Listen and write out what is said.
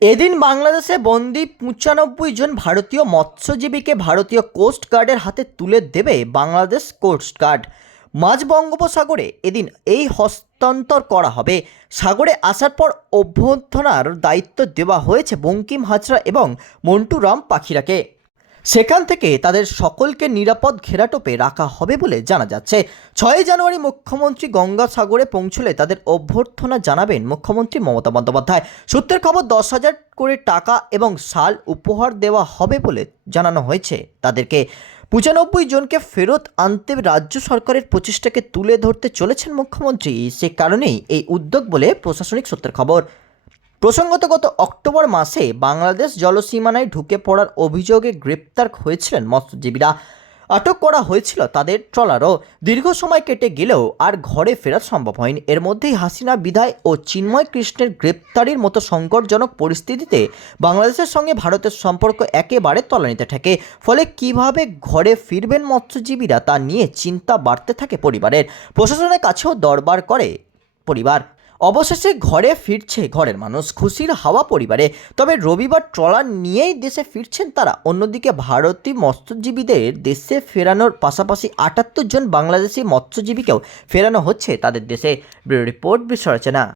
এদিন বাংলাদেশে বন্দি পঁচানব্বই জন ভারতীয় মৎস্যজীবীকে ভারতীয় কোস্ট গার্ডের হাতে তুলে দেবে বাংলাদেশ কোস্ট গার্ড। মাঝ বঙ্গোপসাগরে এদিন এই হস্তান্তর করা হবে। সাগরে আসার পর অভ্যর্থনার দায়িত্ব দেওয়া হয়েছে বঙ্কিম হাজরা এবং মন্টু রাম পাখিরাকে। সেখান থেকে তাদের সকলকে নিরাপদ ঘেরাটোপে রাখা হবে বলে জানা যাচ্ছে। ছয় জানুয়ারি মুখ্যমন্ত্রী গঙ্গাসাগরে পৌঁছলে তাদের অভ্যর্থনা জানাবেন মুখ্যমন্ত্রী মমতা বন্দ্যোপাধ্যায়। সূত্রের খবর, দশ হাজার করে টাকা এবং শাল উপহার দেওয়া হবে বলে জানানো হয়েছে তাদেরকে। পঁচানব্বই জনকে ফেরত আনতে রাজ্য সরকারের প্রচেষ্টাকে তুলে ধরতে চলেছেন মুখ্যমন্ত্রী। সে কারণেই এই উদ্যোগ বলে প্রশাসনিক সূত্রের খবর। প্রসঙ্গত গত অক্টোবর মাসে বাংলাদেশ জলসীমানায় ঢুকে পড়ার অভিযোগে গ্রেপ্তার হয়েছিলেন মৎস্যজীবীরা। আটক করা হয়েছিল তাদের ট্রলারও। দীর্ঘ সময় কেটে গেলেও আর ঘরে ফেরা সম্ভব হয়নি। এর মধ্যেই হাসিনা বিদায় ও চিন্ময় কৃষ্ণের গ্রেপ্তারির মতো সংকটজনক পরিস্থিতিতে বাংলাদেশের সঙ্গে ভারতের সম্পর্ক একেবারে তলানিতে থাকে ফলে কীভাবে ঘরে ফিরবেন মৎস্যজীবীরা তা নিয়ে চিন্তা বাড়তে থাকে পরিবারের। প্রশাসনের কাছেও দরবার করে পরিবার। অবশেষে ঘরে ফিরছে ঘরের মানুষ। খুশির হাওয়া পরিবারে। তবে রবিবার ট্রলার নিয়েই দেশে ফিরছেন তারা। অন্যদিকে ভারতীয় মৎস্যজীবীদের দেশে ফেরানোর পাশাপাশি আটাত্তর জন বাংলাদেশি মৎস্যজীবীকেও ফেরানো হচ্ছে তাদের দেশে। রিপোর্ট বিষয় রচনা